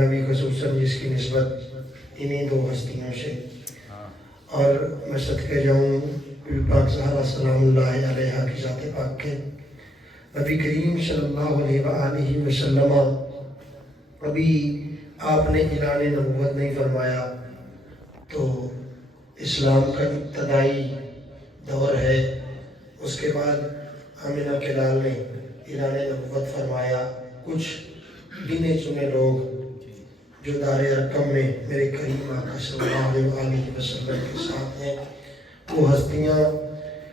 نبی خصوصاً جس کی نسبت انہی دو ہستیوں سے، اور میں صدقے جاؤں پاک زہرا سلام اللہ علیہ کی ذات پاک کے نبی کریم صلی اللہ علیہ وآلہ وسلم ابھی آپ نے اعلان نبوت نہیں فرمایا تو اسلام کا ابتدائی دور ہے، اس کے بعد آمنہ کے لال نے اعلان نبوت فرمایا۔ کچھ گنے چنے لوگ جو دار ارقم میں میرے کریم آقا صلی اللہ علیہ وآلہ وسلم کے ساتھ ہیں، وہ ہستیاں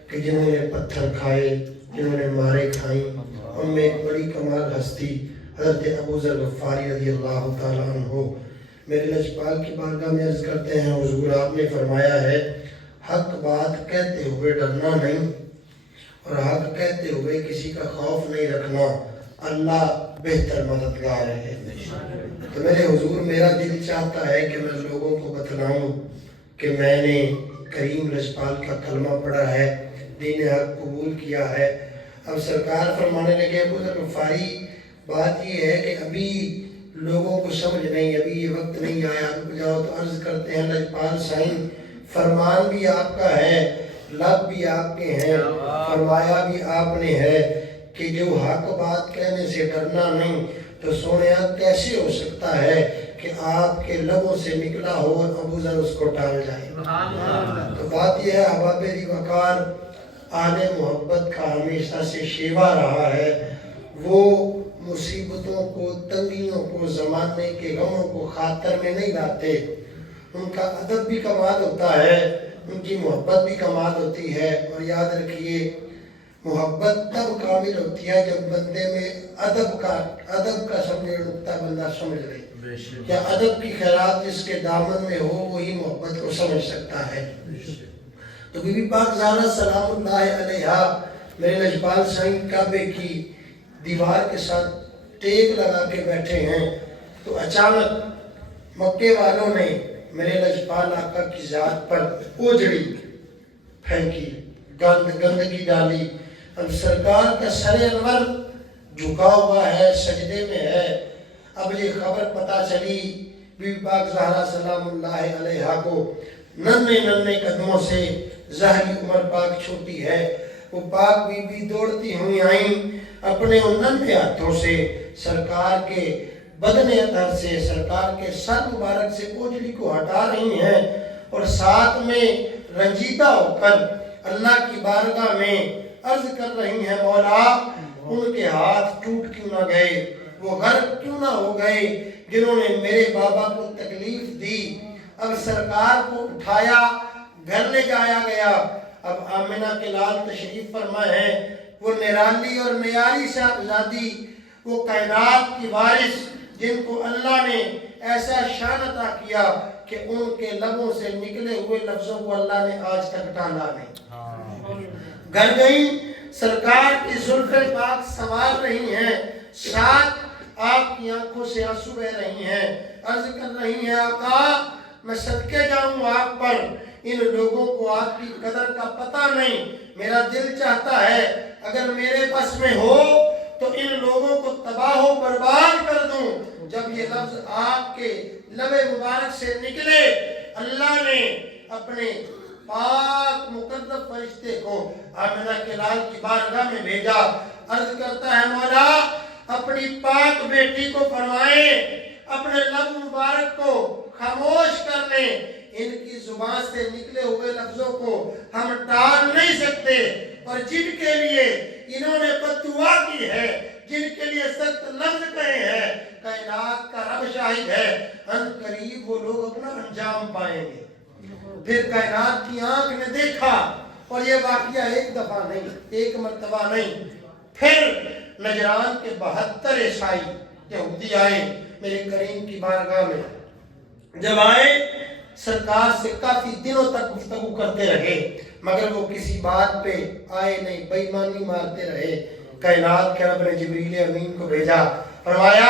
کہ جنہوں نے پتھر کھائے، جنہوں نے مارے کھائیں، ان میں ایک بڑی کمال ہستی حضرت ابو ذر غفاری رضی اللہ تعالیٰ عنہ میرے لجپال کی بارگاہ میں عرض کرتے ہیں، حضور آپ نے فرمایا ہے حق بات کہتے ہوئے ڈرنا نہیں اور حق کہتے ہوئے کسی کا خوف نہیں رکھنا، اللہ بہتر مددگار ہے۔ تو میرے حضور میرا دل چاہتا ہے کہ میں لوگوں کو بتلاؤں کہ میں نے کریم لجپال کا کلمہ پڑھا ہے، دین حق قبول کیا ہے۔ اب سرکار فرمانے لگے ابو ذر غفاری بات یہ ہے کہ ابھی لوگوں کو سمجھ نہیں، ابھی یہ وقت نہیں آیا، رک جاؤ۔ تو عرض کرتے ہیں لجپال سائن فرمان بھی آپ کا ہے، لب بھی آپ کے ہیں، فرمایا بھی آپ نے ہے کہ جو حق بات کہنے سے ڈرنا نہیں، تو سونیا کیسے ہو سکتا ہے کہ آپ کے لبوں سے نکلا ہو اور ابو ذر اس کو ٹال جائے۔ تو بات یہ ہے احباب دی وقار آل محبت کا ہمیشہ سے شیوا رہا ہے، وہ مصیبتوں کو، تنگیوں کو، زمانے کے غموں کو خاطر میں نہیں لاتے۔ ان کا ادب بھی کمال ہوتا ہے، ان کی محبت بھی کمال ہوتی ہے، اور یاد رکھیے محبت تب کامل ہوتی ہے جب بندے میں ادب کا سمجھے نقطہ بندہ سمجھ لے، یا ادب کی خیرات جس کے دامن میں ہو وہی محبت کو سمجھ سکتا ہے۔ تو بی بی پاک زہرا سلام اللہ علیہا میرے لجپال سائن کعبے کی دیوار کے ساتھ ٹیک لگا کے بیٹھے ہیں، تو اچانک مکے والوں نے میرے لجپال آقا کی ذات پر اوجڑی پھینکی، گندگی ڈالی۔ اب سرکار کا سر انور جھکا ہوا ہے، سجدے میں ہے۔ اب یہ خبر پتہ چلی بی بی پاک زہرا سلام اللہ علیہا کو، ننھے قدموں سے، ظاہری عمر پاک چھوٹی ہے، وہ پاک بی بی دوڑتی ہوئی آئیں، اپنے ان ننھے ہاتھوں سے سرکار کے بدن اطہر سے، سرکار کے سر مبارک سے اوجڑی کو ہٹا رہی ہیں، اور ساتھ میں رنجیدہ ہو کر اللہ کی بارگاہ میں عرض کر رہی ہیں، مولا ان کے ہاتھ ٹوٹ کیوں نہ گئے، وہ غرق کیوں نہ ہو گئے جنہوں نے میرے بابا کو تکلیف دی۔ اب سرکار کو اٹھایا، گھر لے جایا گیا۔ اب آمنہ کے لال تشریف فرما ہے، وہ نرالی اور نیاری صاحبزادی، وہ کائنات کی وارث جن کو اللہ نے ایسا شان عطا کیا کہ ان کے لبوں سے نکلے ہوئے لفظوں کو اللہ نے آج تک ٹالا نہیں۔ گھر گئی، سرکار کی زلفیں پاک سنوار رہی ہیں، ساتھ آپ کی آنکھوں سے آنسو بہ رہی ہیں، عرض کر رہی ہیں آقا میں صدقے جاؤں آپ پر، ان لوگوں کو آپ کی قدر کا پتہ نہیں، میرا دل چاہتا ہے اگر میرے بس میں ہو تو ان لوگوں کو تباہ و برباد کر دوں۔ جب یہ لفظ آپ کے لب مبارک سے نکلے، اللہ نے اپنے پاک مقدس فرشتے کو آمنہ کے لال کی بارگاہ میں بھیجا، عرض کرتا ہے مولا اپنی پاک بیٹی کو فرمائیں اپنے لب مبارک کو خاموش کر لیں، ان کی زبان سے نکلے ہوئے لفظوں کو ہم ٹال نہیں سکتے، اور جن کے لیے انہوں نے بد دعا کی ہے، جن کے لیے سخت لفظ کہے ہیں، کائنات کا رب شاہد ہے ان قریب وہ لوگ اپنا انجام پائیں گے۔ پھر کائنات کی آنکھ نے دیکھا، اور یہ واقعہ ایک دفعہ نہیں، ایک مرتبہ نہیں، پھر نجران کے 72 عیسائی یہودی آئے میرے کریم کی بارگاہ میں۔ جب آئے سرکار سے کافی دنوں تک گفتگو کرتے رہے، مگر وہ کسی بات پہ آئے نہیں، بے ایمانی مارتے رہے۔ کائنات کے رب نے جبریل امین کو بھیجا، فرمایا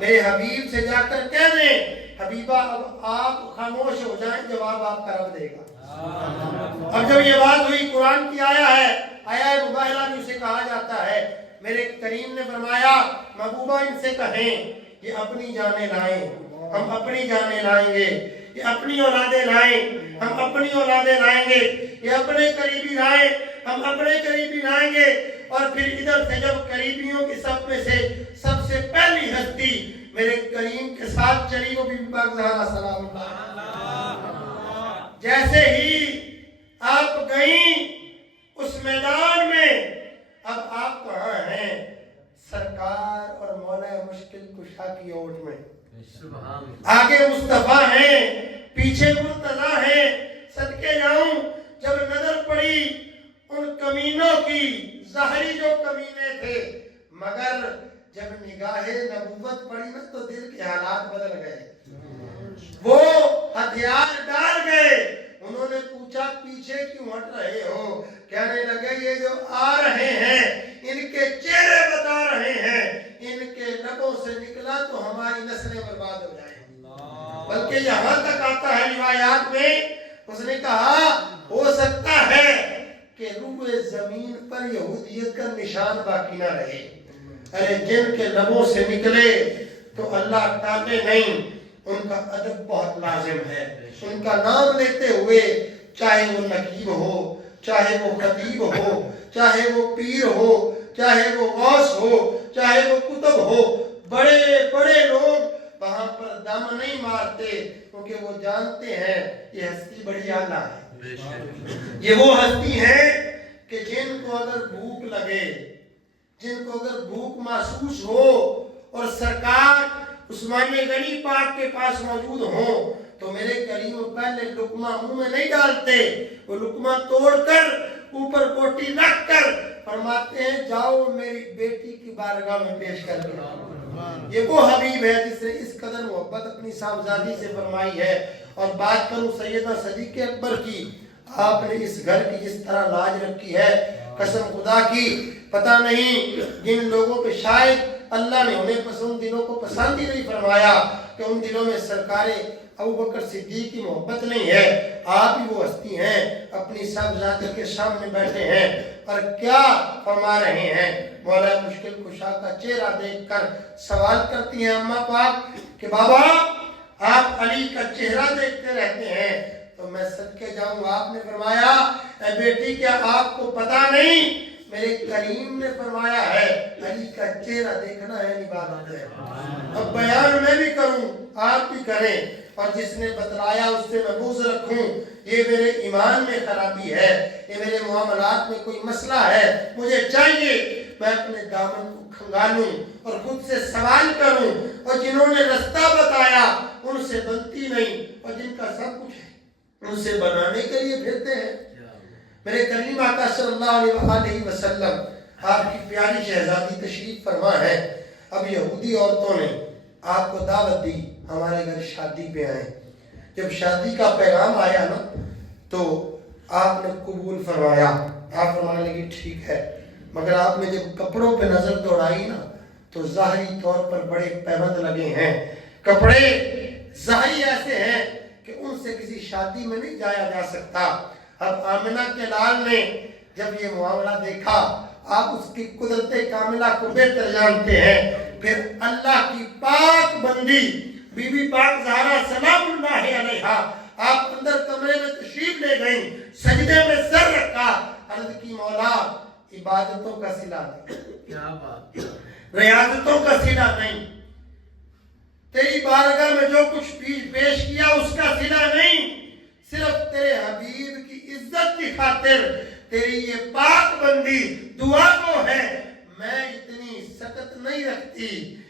میرے حبیب سے جا کر کہہ دیں حبیبہ اب آپ خاموش ہو جائیں، جواب آپ کا رب دے گا۔ اب جب یہ بات ہوئی، قرآن کی آیا ہے، آیا مباہلہ بھی اسے کہا جاتا ہے، میرے کریم نے فرمایا محبوبہ ان سے کہیں یہ اپنی جانیں لائیں، ہم اپنی جانیں لائیں گے، یہ اپنی اولادیں لائیں، ہم اپنی اولادیں لائیں گے، یہ اپنے قریبی لائیں، ہم اپنے قریبی لائیں گے، اور پھر ادھر سے جب قریبیوں کی سب میں سے سب سے پہلی ہستی میرے کریم کے ساتھ چلی وہ بی بی پاک زہرا سلام اللہ، جیسے ہی آپ گئیں اس میدان میں، اب آپ کہاں ہیں؟ سرکار اور مولا مشکل کشا کی اوٹ میں، آگے مصطفیٰ ہیں، پیچھے مرتضیٰ ہیں۔ صدقے جاؤں جب نظر پڑی ان کمینوں کی، ظاہری جو کمینے تھے، مگر جب نگاہ نبوت پڑی نا تو دل کے حالات بدل گئے، وہ ہتھیار ڈال گئے۔ انہوں نے پوچھا پیچھے کیوں ہٹ رہے ہو؟ کہنے لگے یہ جو آ رہے ہیں ان کے چہرے بتا رہے ہیں، ان کے لبوں سے نکلا تو ہماری نسلیں برباد ہو جائیں۔ بلکہ یہاں تک آتا ہے روایات میں، اس نے کہا ہو سکتا ہے کہ روئے زمین پر یہودیت کا نشان باقی نہ رہے، ارے جن کے لبوں سے نکلے تو اللہ ٹالے نہیں، ان کا ادب بہت لازم ہے۔ ان کا نام لیتے ہوئے چاہے وہ نقیب ہو، چاہے وہ خطیب ہو، چاہے وہ پیر ہو، چاہے وہ غوث ہو، چاہے وہ کتب ہو، بڑے بڑے لوگ وہاں پر دم نہیں مارتے، کیونکہ وہ جانتے ہیں یہ ہستی بڑی اعلیٰ ہے، یہ وہ ہستی ہے کہ جن کو اگر بھوک لگے، جن کو اگر بھوک محسوس ہو اور سرکار عثمان غنی پاک کے پاس موجود ہوں تو میرے کریم پہلے لقمہ منہ میں نہیں ڈالتے، وہ لقمہ توڑ کر اوپر بوٹی رکھ کر فرماتے ہیں جاؤ میری بیٹی کی بارگاہ میں پیش کر کے۔ یہ وہ حبیب ہے جس نے اس قدر محبت اپنی صاحبزادی سے فرمائی ہے۔ اور بات کروں سیدہ صدیق اکبر کی، آپ نے اس گھر کی جس طرح لاج رکھی ہے، قسم خدا کی پتہ نہیں جن لوگوں پہ شاید اللہ نے انہیں پسند دلوں کو پسند ہی نہیں فرمایا کہ ان دلوں میں سرکار ابوبکر صدیق کی محبت نہیں ہے۔ آپ ہی وہ ہستی ہیں، اپنی صاحبزادی کے سامنے بیٹھے ہیں اور کیا فرما رہے ہیں؟ مولا مشکل کشا کا چہرہ دیکھ کر سوال کرتی ہیں اماں پاک کہ بابا آپ علی کا چہرہ دیکھتے رہتے ہیں، تو میں صدقے جاؤں آپ نے فرمایا اے بیٹی کیا آپ کو پتہ نہیں میرے کریم نے فرمایا ہے علی کا چہرہ دیکھنا ہے عبادت ہے۔ اب بیان میں بھی کروں آپ بھی کریں، اور جس نے بتلایا اس سے میں بغض رکھوں، یہ میرے ایمان میں خرابی ہے، یہ میرے معاملات میں کوئی مسئلہ ہے۔ مجھے چاہیے میں اپنے دامن کو کھنگالوں اور خود سے سوال کروں، اور جنہوں نے رستہ بتایا ان سے بنتی نہیں، اور جن کا سب کچھ ہے ان سے بنانے کے لیے پھرتے ہیں۔ میرے کریم آقا صلی اللہ علیہ وسلم آپ کی پیاری شہزادی تشریف فرما ہے۔ اب یہودی عورتوں نے آپ کو دعوت دی ہمارے گھر شادی پہ آئیں۔ جب شادی کا پیغام آیا نا تو آپ نے قبول فرمایا، آپ فرمانے لگی ٹھیک ہے، مگر آپ نے جب کپڑوں پہ نظر دوڑائی نا تو ظاہری طور پر بڑے پیبند لگے ہیں، کپڑے ظاہری ایسے ہیں کہ ان سے کسی شادی میں نہیں جایا جا سکتا۔ اب آمنہ کے لال نے جب یہ معاملہ دیکھا، آپ اس کی قدرت کاملہ کو بہتر جانتے ہیں، پھر اللہ کی پاک بندی بی بی پاک زہرا سلام اللہ علیہا آپ اندر کمرے میں تشریف لے گئیں، سجدے میں سر رکھا، عرض کی مولا عبادتوں کا صلہ نہیں، ریاضتوں کا صلہ نہیں، تیری بارگاہ میں جو کچھ پیش کیا اس کا صلہ نہیں، صرف تیرے حبیب کی عزت کی خاطر تیری یہ پاک بندی دعا کو ہے، میں اتنی سکت نہیں رکھتی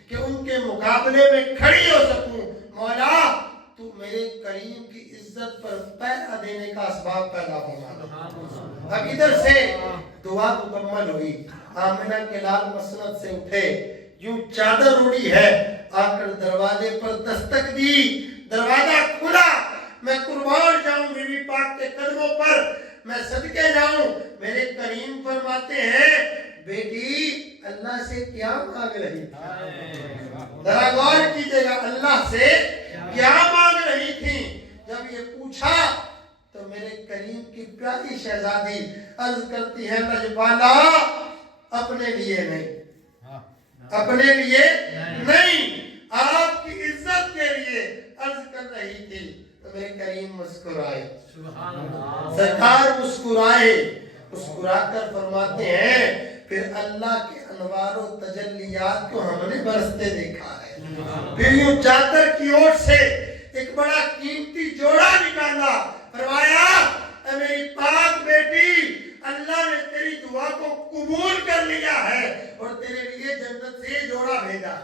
کہ ان کے مقابلے میں کھڑی ہو سکوں، مولا تو میرے کریم کی عزت پر پیرا دینے کا اسباب پیدا ہوگا۔ اب ادھر سے دعا مکمل ہوئی، آمنہ کے لال مسند سے اٹھے، یوں چادر اڑی ہے، آ کر دروازے پر دستک دی، دروازہ کھلا، میں قربان جاؤں بی بی پاک کے قدموں پر، میں صدقے جاؤں، میرے کریم فرماتے ہیں بیٹی اللہ سے کیا مانگ رہی تھی؟ ذرا غور کیجئے گا، اللہ سے کیا مانگ رہی تھی؟ جب یہ پوچھا تو میرے کریم کی پیاری شہزادی عرض کرتی ہے لجبالا اپنے لیے نہیں، اپنے لیے نہیں، آپ کی عزت کے لیے کر رہی تھی تو میرے کریم مسکرائے، سرکار مسکرائے، مسکرا کر فرماتے ہیں پھر اللہ کے انوار و تجلیات کو ہم نے برستے دیکھا ہے۔ پھر یوں چادر کی اوٹ سے ایک بڑا قیمتی جوڑا نکالا، فرمایا اے میری پاک بیٹی، اللہ نے تیری دعا کو قبول کر لیا ہے اور تیرے لیے جنت سے جوڑا بھیجا۔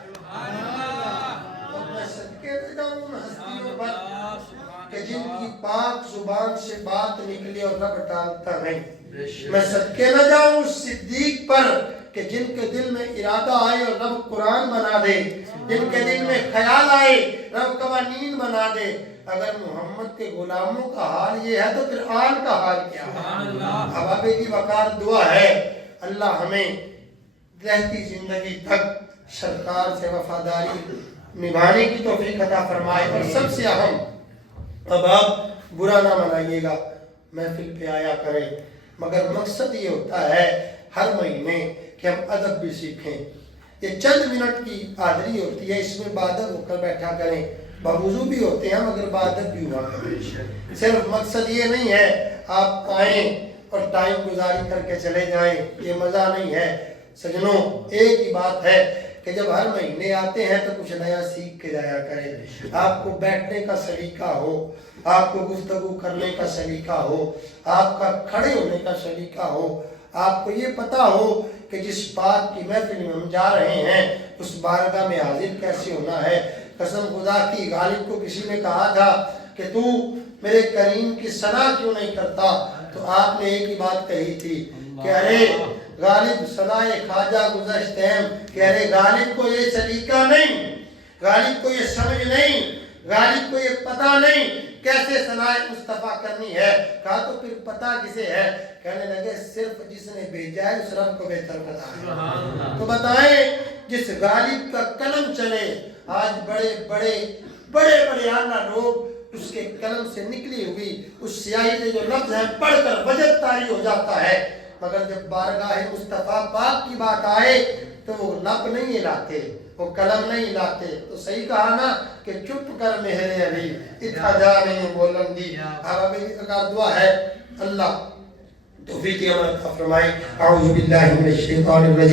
اور میں صدقے میں جاؤں ان ہستیوں پر کہ جن کی پاک زبان سے بات نکلی اور رب ٹالتا نہیں۔ میں صدقے نہ جاؤں اس صدیق پر کہ جن کے دل میں ارادہ آئے اور رب قرآن بنا دے، جن کے دل میں خیال آئے رب قوانین بنا دے۔ اگر محمد کے غلاموں کا حال یہ ہے تو پھر آن کا حال کیا ہے؟ حبابے کی وقار دعا ہے اللہ ہمیں رہتی زندگی تک سرکار سے وفاداری نبھانے کی توفیق عطا فرمائے۔ اور سب سے اہم، اب آپ برا نہ منائیے گا، محفل پہ آیا کریں، مگر مقصد یہ ہوتا ہے ہر مہینے کہ ہم ادب بھی سیکھیں۔ یہ چند منٹ کی حاضری ہوتی ہے، اس میں بادب ہو کر بیٹھا کریں، باوضو بھی ہوتے ہیں مگر بادب بھی ہوا کریں۔ صرف مقصد یہ نہیں ہے آپ آئیں اور ٹائم گزاری کر کے چلے جائیں، یہ مزہ نہیں ہے۔ سجنوں، ایک ہی بات ہے کہ جب ہر مہینے آتے ہیں تو کچھ نیا سیکھ کے جایا کریں۔ آپ کو بیٹھنے کا سلیقہ ہو، آپ کو گفتگو کرنے کا سلیقہ ہو، آپ کا کھڑے ہونے کا سلیقہ ہو، آپ کو یہ پتا ہو کہ جس بات کی محفل میں ہم جا رہے ہیں اس بارگاہ میں حاضر کیسے ہونا ہے۔ قسم خدا کی، غالب کو کسی نے کہا تھا کہ تو میرے کریم کی ثنا کیوں نہیں کرتا، تو آپ نے ایک ہی بات کہی تھی کہ ارے غالب ثنائے خواجہ گذشتہم، کہ ارے غالب کو یہ سلیقہ نہیں، غالب کو یہ سمجھ نہیں، غالب کو یہ پتہ نہیں کیسے ثنائے مصطفیٰ کرنی ہے۔ کہا تو پھر پتہ کسے ہے؟ کہنے لگے صرف جس نے بھیجا ہے اس رب کو بہتر پتہ ہے۔ تو بتائیں جس غالب کا قلم چلے، آج بڑے بڑے اعلیٰ لوگ اس کے قلم سے نکلی ہوئی اس سیاہی سے جو لفظ ہے پڑھ کر وجد طاری ہو جاتا ہے، مگر جب بارگاہ مصطفیٰ پاک کی بات آئے تو وہ لب نہیں ہلاتے، وہ قلم نہیں ہلاتے۔ تو صحیح کہا نا کہ چپ کر مہر علی اتھا جا نہیں بولن دی۔ اب کا دعا ہے اللہ توفیق عمل فرمائے۔ اعوذ باللہ من الشیطان الرجیم۔